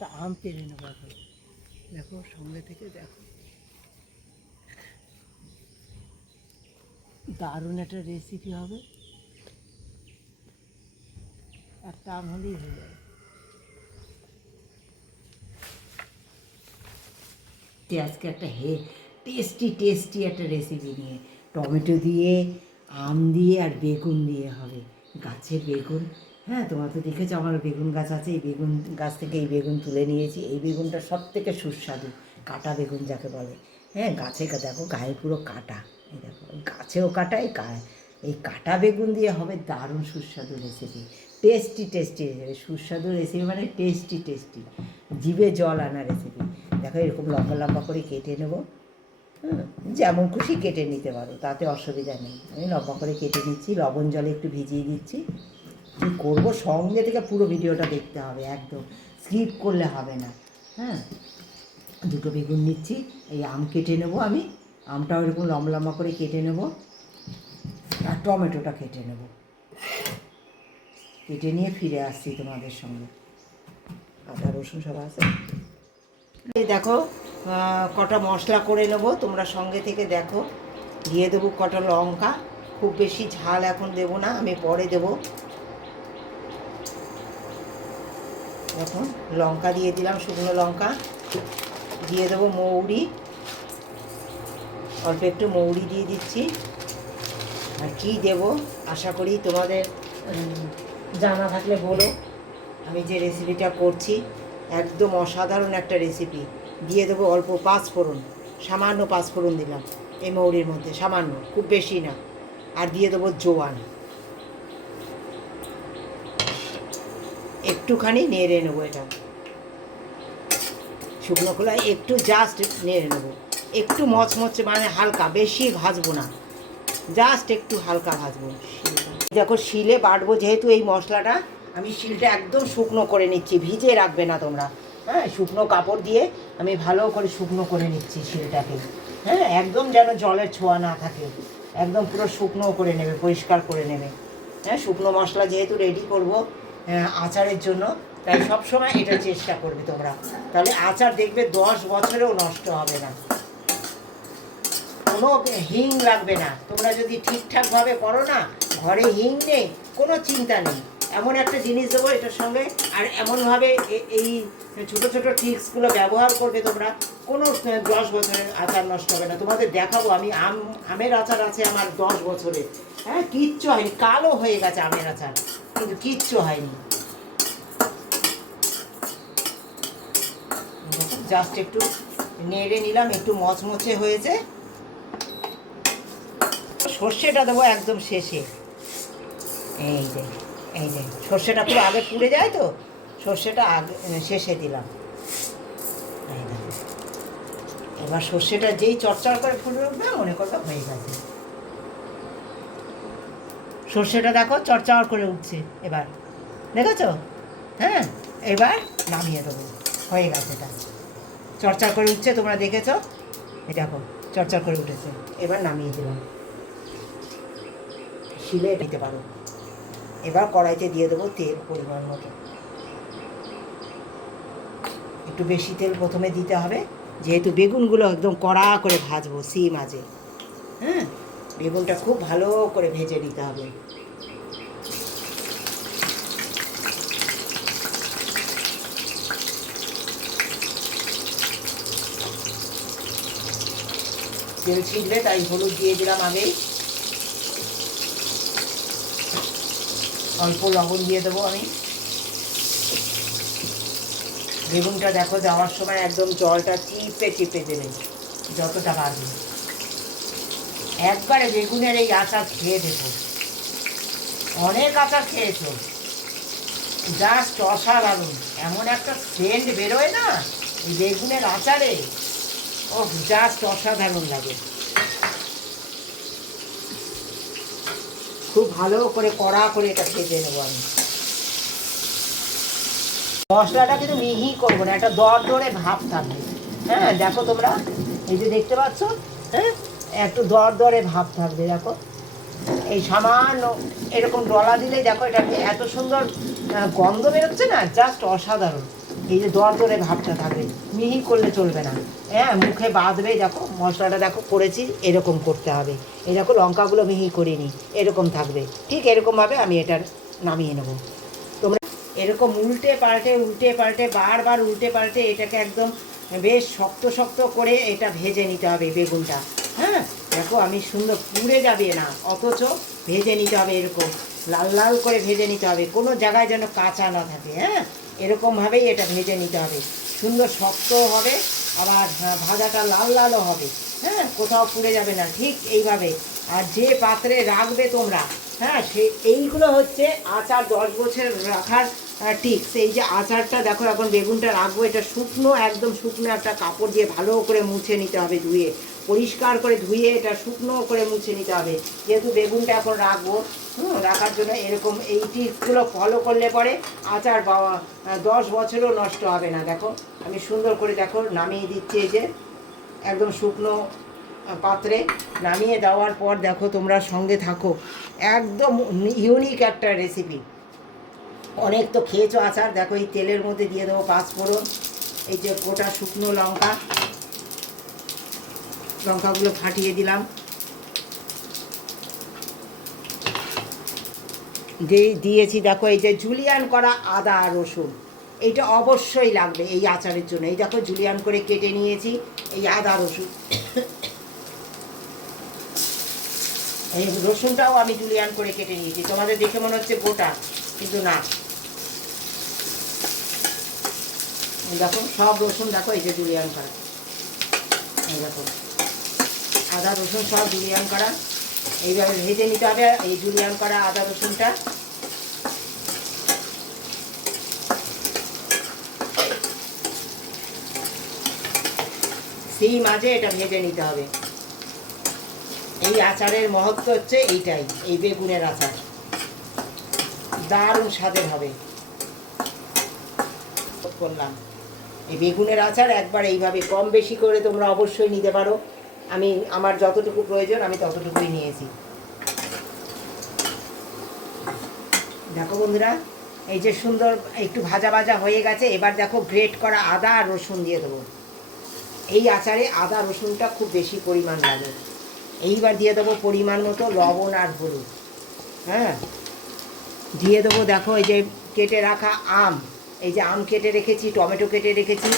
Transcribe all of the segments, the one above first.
একটা আম পেরে নেবো এখন। দেখো সঙ্গে থেকে দেখো, দারুণ একটা রেসিপি হবে। একটা আম হলেই হয়ে যাবে। আজকে একটা টেস্টি একটা রেসিপি নিয়ে, টমেটো দিয়ে, আম দিয়ে আর বেগুন দিয়ে হবে। গাছের বেগুন, হ্যাঁ তোমরা তো দেখেছো আমার বেগুন গাছ আছে, এই বেগুন গাছ থেকে এই বেগুন তুলে নিয়েছি। এই বেগুনটা সব থেকে সুস্বাদু, কাটা বেগুন যাকে বলে। হ্যাঁ গাছে দেখো গায়ে পুরো কাটা, এই দেখো গাছেও কাটা, এই কাটা বেগুন দিয়ে হবে দারুণ সুস্বাদু রেসিপি। টেস্টি রেসিপি, সুস্বাদু রেসিপি মানে টেস্টি জিভে জল আনা রেসিপি। দেখো এরকম লম্বা লম্বা করে কেটে নেবো। হ্যাঁ যেমন খুশি কেটে নিতে পারো, তাতে অসুবিধা নেই। আমি লম্বা করে কেটে নিচ্ছি, লবণ জলে একটু ভিজিয়ে দিচ্ছি। কী করবো, সঙ্গে থেকে পুরো ভিডিওটা দেখতে হবে, একদম স্কিপ করলে হবে না। হ্যাঁ দুটো বেগুন নিচ্ছি, এই আম কেটে নেবো আমি, আমটাও এরকম লম্বা লম্বা করে কেটে নেবো, আর টমেটোটা কেটে নেবো। কেটে নিয়ে ফিরে আসছি তোমাদের সঙ্গে। আদা রসুন সব আছে। এই দেখো কটা মশলা করে নেবো, তোমরা সঙ্গে থেকে দেখো। দিয়ে দেবো কটা লঙ্কা, খুব বেশি ঝাল এখন দেবো না, আমি পরে দেবো। দেখো লঙ্কা দিয়ে দিলাম, শুকনো লঙ্কা দিয়ে দেবো, মৌরি অল্প একটু মৌরি দিয়ে দিচ্ছি। আর কী দেবো আশা করি তোমাদের জানা থাকলে বলো। আমি যে রেসিপিটা করছি একদম অসাধারণ একটা রেসিপি। দিয়ে দেবো অল্প পাঁচফোড়ন, সামান্য পাঁচফোড়ন দিলাম এই মৌরির মধ্যে, সামান্য, খুব বেশি না। আর দিয়ে দেবো জোয়ান, একটুখানি নেড়ে নেবো। এটা শুকনো খোলায় একটু জাস্ট নেড়ে নেবো, একটু মচমচে, মানে হালকা, বেশি ভাজবো না, জাস্ট একটু হালকা ভাজবো। দেখো শিলে বাটবো, যেহেতু এই মশলাটা আমি শিলটা একদম শুকনো করে নিচ্ছি, ভিজে রাখবে না তোমরা। হ্যাঁ শুকনো কাপড় দিয়ে আমি ভালো করে শুকনো করে নিচ্ছি শিলটাকে। হ্যাঁ একদম যেন জলের ছোঁয়া না থাকে, একদম পুরো শুকনো করে নেবে, পরিষ্কার করে নেবে। হ্যাঁ শুকনো মশলা যেহেতু রেডি করবো আচারের জন্য, তাই সবসময় এটা চেষ্টা করবে তোমরা, তাহলে আচার দেখবে 10 বছরেও নষ্ট হবে না, কোনো হিং লাগবে না। তোমরা যদি ঠিকঠাকভাবে করো না, ঘরে হিং নেই কোনো চিন্তা নেই, এমন একটা জিনিস দেবো এটার সঙ্গে, আর এমনভাবে এই ছোটো ছোটো ট্রিক্সগুলো ব্যবহার করবে তোমরা, কোনো 10 বছরের আচার নষ্ট হবে না। তোমাদের দেখাবো আমি, আমের আচার আছে আমার 10 বছরের, হ্যাঁ কিচ্ছু হয়নি, কালো হয়ে গেছে আমের আচার, কিন্তু কিচ্ছু হয়নি। জাস্ট একটু নেড়ে নিলাম, একটু মচমচে হয়েছে। সর্ষেটা দেবো একদম শেষে, এই যে সর্ষেটা পুরো আগে পুড়ে যায় তো, সর্ষেটা আগে শেষে দিলাম। এবার সর্ষেটা যেই চটচড় করে ফুটে উঠবে মনে করবে হয়ে গেছে। সর্ষেটা দেখো চটচড় করে উঠছে, এবার দেখেছো? হ্যাঁ এবার নামিয়ে দেবো, হয়ে গেছে, এটা চটচড় করে উঠছে, তোমরা দেখেছো? এই দেখো চটচড় করে উঠেছে, এবার নামিয়ে দিলাম। শিলে দিতে পারো। এবার কড়াইতে দিয়ে দেবো তেল পরিমাণ মতো, একটু বেশি তেল প্রথমে দিতে হবে, যেহেতু বেগুনগুলো একদম কড়া করে ভাজবো সিম আঁচে। হ্যাঁ বেগুনটা খুব ভালো করে ভেজে নিতে হবে। তেল ছিটবে তাই হলুদ দিয়ে দিলাম আগেই, অল্প লবণ দিয়ে দেবো আমি। বেগুনটা দেখো দেওয়ার সময় একদম জলটা চিপে দেবে যতটা পারবে। একবারে বেগুনের এই আচার খেয়ে দেখো, অনেক আচার খেয়েছো, জাস্ট অসাধারণ, এমন একটা সেন্ট বেরোয় না এই বেগুনের আচারে, ও জাস্ট অসাধারণ লাগে। খুব ভালো করে কড়া করে এটা ভেজে নেবো আমি। মশলাটা কিন্তু মিহি করবো না, একটা দরদরে ভাব থাকবে। হ্যাঁ দেখো তোমরা, এই যে দেখতে পাচ্ছ, হ্যাঁ একটু দরদরে ভাব থাকবে। দেখো এই সামান্য এরকম ডলা দিলেই দেখো এটা এত সুন্দর গন্ধ বেরোচ্ছে না, জাস্ট অসাধারণ। এই যে দরদরে ভাবটা থাকবে, মিহি করলে চলবে না। হ্যাঁ, মুখে বাঁধবে। দেখো মশলাটা দেখো করেছি, এরকম করতে হবে। এই দেখো লঙ্কাগুলো মিহি করিনি, এরকম থাকবে। ঠিক এরকমভাবে আমি এটা নামিয়ে নেবো। তোমরা এরকম উল্টে পাল্টে বারবার উল্টে পাল্টে এটাকে একদম বেশ শক্ত শক্ত করে এটা ভেজে নিতে হবে বেগুনটা। হ্যাঁ, দেখো আমি সুন্দর, পুড়ে যাবে না, অথচ ভেজে নিতে হবে এরকম লাল লাল করে ভেজে নিতে হবে, কোনো জায়গায় যেন কাঁচা না থাকে। হ্যাঁ, এরকমভাবেই এটা ভেজে নিতে হবে, সুন্দর শক্ত হবে, আবার ভাজাটা লাল লালও হবে। হ্যাঁ, কোথাও পুড়ে যাবে না, ঠিক এইভাবে। আর যে পাত্রে রাখবে তোমরা, হ্যাঁ, এইগুলো হচ্ছে আচার 10 বছর রাখার টিপস। এই যে আচারটা দেখো, এখন বেগুনটা রাখবো, এটা শুকনো, একদম শুকনো একটা কাপড় দিয়ে ভালো করে মুছে নিতে হবে, ধুয়ে পরিষ্কার করে ধুয়ে এটা শুকনো করে মুছে নিতে হবে, যেহেতু বেগুনটা এখন রাখবো। রাখার জন্য এরকম এই টিপসগুলো ফলো করলে পরে আচার 10 বছরও নষ্ট হবে না। দেখো আমি সুন্দর করে দেখো নামিয়ে দিচ্ছি, এই যে একদম শুকনো পাত্রে নামিয়ে দেওয়ার পর দেখো তোমরা সঙ্গে থাকো, একদম ইউনিক একটা রেসিপি। অনেক তো খেয়েছো আচার। দেখো এই তেলের মধ্যে দিয়ে দেবো 5 ফোড়ন, এই যে গোটা শুকনো লঙ্কা, লঙ্কাগুলো ফাটিয়ে দিলাম, দিয়েছি দেখো এই যে জুলিয়ান করা আদা রসুন, এইটা অবশ্যই লাগবে এই আচারের জন্য। এই দেখো জুলিয়ান করে কেটে নিয়েছি এই আদা রসুন, এই রসুনটাও আমি জুলিয়ান করে কেটে নিয়েছি। তোমাদের দেখে মনে হচ্ছে গোটা, কিন্তু না। দেখো সব রসুন দেখো এই যে জুলিয়ান করা, এই দেখো আদা রসুন সব জুলিয়ান করা, এইভাবে ভেজে নিতে হবে এই জুলিয়ান করা আদা রসুনটা। সেই মাঝে এটা ভেজে নিতে হবে। এই আচারের মহত্ব হচ্ছে এইটাই, এই বেগুনের আচার দারুণ স্বাদের হবে। করলাম এই বেগুনের আচার একবার এইভাবে কম বেশি করে তোমরা অবশ্যই নিতে পারো। আমি আমার যতটুকু প্রয়োজন আমি ততটুকুই নিয়েছি। দেখো বন্ধুরা, এই যে সুন্দর একটু ভাজা ভাজা হয়ে গেছে, এবার দেখো গ্রেট করা আদা আর রসুন দিয়ে দেবো। এই আচারে আদা রসুনটা খুব বেশি পরিমাণ লাগে। এইবার দিয়ে দেবো পরিমাণ মতো লবণ আর হলুদ। হ্যাঁ, দিয়ে দেবো দেখো এই যে কেটে রাখা আম, এই যে আম কেটে রেখেছি, টমেটো কেটে রেখেছি,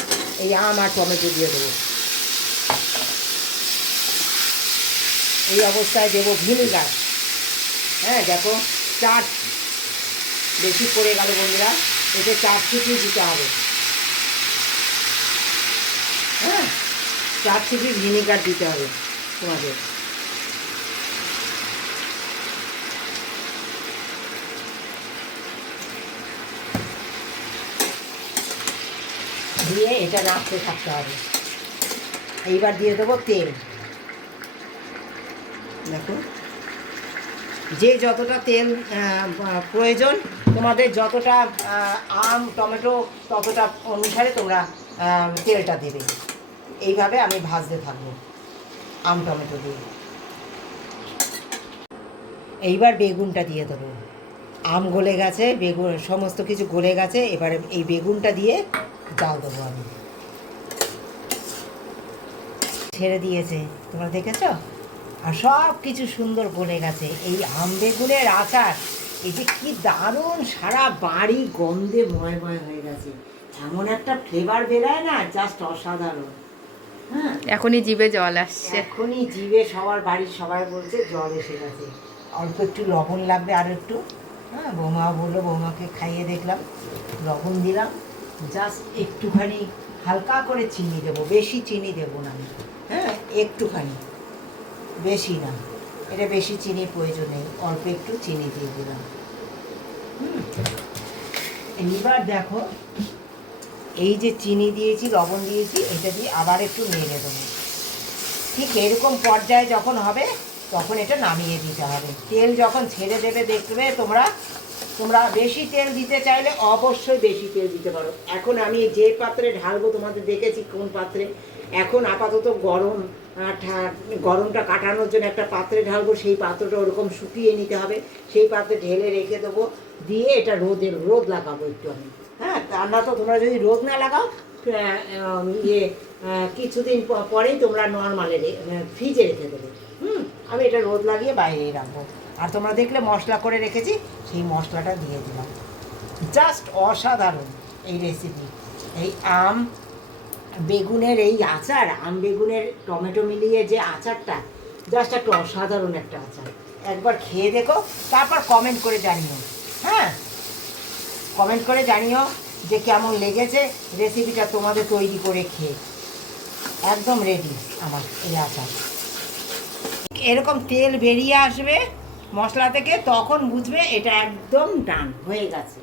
এই আম আর টমেটো দিয়ে দেবো। এই অবস্থায় দেবো ভিনিগার। হ্যাঁ দেখো, চার বেশি পড়ে গেল বন্ধুরা, এতে 4 ছিপি দিতে হবে। হ্যাঁ, 4 ছিপি ভিনিগার দিতে হবে তোমাদের। দিয়ে এটা নাড়তে থাকতে হবে। এইবার দিয়ে দেবো তেল। দেখো যে যতটা তেল প্রয়োজন তোমাদের, যতটা আম টমেটো ততটা অনুসারে তোমরা তেলটা দেবে। এইভাবে আমি ভাজতে থাকবো আম টমেটো দিয়ে। এইবার বেগুনটা দিয়ে দেবো। আম গলে গেছে, বেগুন সমস্ত কিছু গলে গেছে, এবারে এই বেগুনটা দিয়ে জাল দেবো আমি। ছেড়ে দিয়েছে, তোমরা দেখেছো? আর সব কিছু সুন্দর গলে গেছে। এই আম বেগুনের আচার, এই যে কি দারুণ, সারা বাড়ি গন্ধে ময়ময় হয়ে গেছে, এমন একটা ফ্লেভার বেরোয় না, জাস্ট অসাধারণ। হ্যাঁ, এখনই জিভে জল আসছে, এখনই জিভে সবার বাড়ির সবাই বলছে জল এসে গেছে। অল্প একটু লবণ লাগবে আর একটু। হ্যাঁ, বৌমা বললো, বৌমাকে খাইয়ে দেখলাম, লবণ দিলাম, জাস্ট একটুখানি হালকা করে চিনি দেবো, বেশি চিনি দেবো না। হ্যাঁ, একটুখানি, বেশি না, এটা বেশি চিনির প্রয়োজন নেই, অল্প একটু চিনি দিয়ে দিলাম। এবার দেখো এই যে চিনি দিয়েছি, লবণ দিয়েছি, এটা দিয়ে আবার একটু নেড়ে দেবো। ঠিক এরকম পর্যায়ে যখন হবে তখন এটা নামিয়ে দিতে হবে। তেল যখন ছেড়ে দেবে দেখবে তোমরা, তোমরা বেশি তেল দিতে চাইলে অবশ্যই বেশি তেল দিতে পারো। এখন আমি যে পাত্রে ঢালবো তোমাদের দেখেছি কোন পাত্রে, এখন আপাতত গরমটা কাটানোর জন্য একটা পাত্রে ঢালবো, সেই পাত্রটা ওরকম শুকিয়ে নিতে হবে, সেই পাত্রে ঢেলে রেখে দেবো, দিয়ে এটা রোদ লাগাবো একটু আমি। হ্যাঁ, রান্না তো তোমরা যদি রোদ না লাগাও ইয়ে কিছুদিন পরেই তোমরা নর্মালে ফ্রিজে রেখে দেবে। আমি এটা রোদ লাগিয়ে বাইরেই রাখবো। আর তোমরা দেখলে মশলা করে রেখেছি, সেই মশলাটা দিয়ে দিলাম। জাস্ট অসাধারণ এই রেসিপি। এই আম বেগুনের এই আচার, আম বেগুনের টমেটো মিলিয়ে যে আচারটা, জাস্ট একটা অসাধারণ একটা আচার। একবার খেয়ে দেখো, তারপর কমেন্ট করে জানিও। হ্যাঁ, কমেন্ট করে জানিও যে কেমন লেগেছে রেসিপিটা তোমাদের তৈরি করে খেয়ে। একদম রেডি আমার এই আচার। এরকম তেল বেরিয়ে আসবে মশলা থেকে, তখন বুঝবে এটা একদম ডান হয়ে গেছে,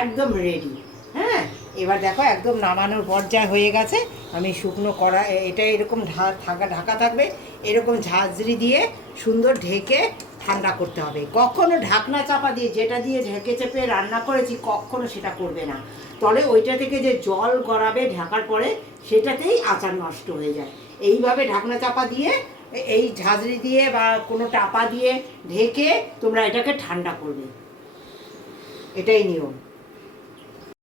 একদম রেডি। হ্যাঁ, এবার দেখো একদম নামানোর পর্যায়ে হয়ে গেছে। আমি শুকনো কড়া, এটা এরকম ঢাকা থাকবে, এরকম ঝাঁঝরি দিয়ে সুন্দর ঢেকে ঠান্ডা করতে হবে। কখনো ঢাকনা চাপা দিয়ে, যেটা দিয়ে ঢেকে চেপে রান্না করেছি, কখনো সেটা করবে না। তবে ওইটা থেকে যে জল গড়াবে ঢাকার পরে, সেটাতেই আচার নষ্ট হয়ে যায়। এইভাবে ঢাকনা চাপা দিয়ে, এই ঝাঁঝরি দিয়ে বা কোনো টাপা দিয়ে ঢেকে তোমরা এটাকে ঠান্ডা করবে, এটাই নিয়ম।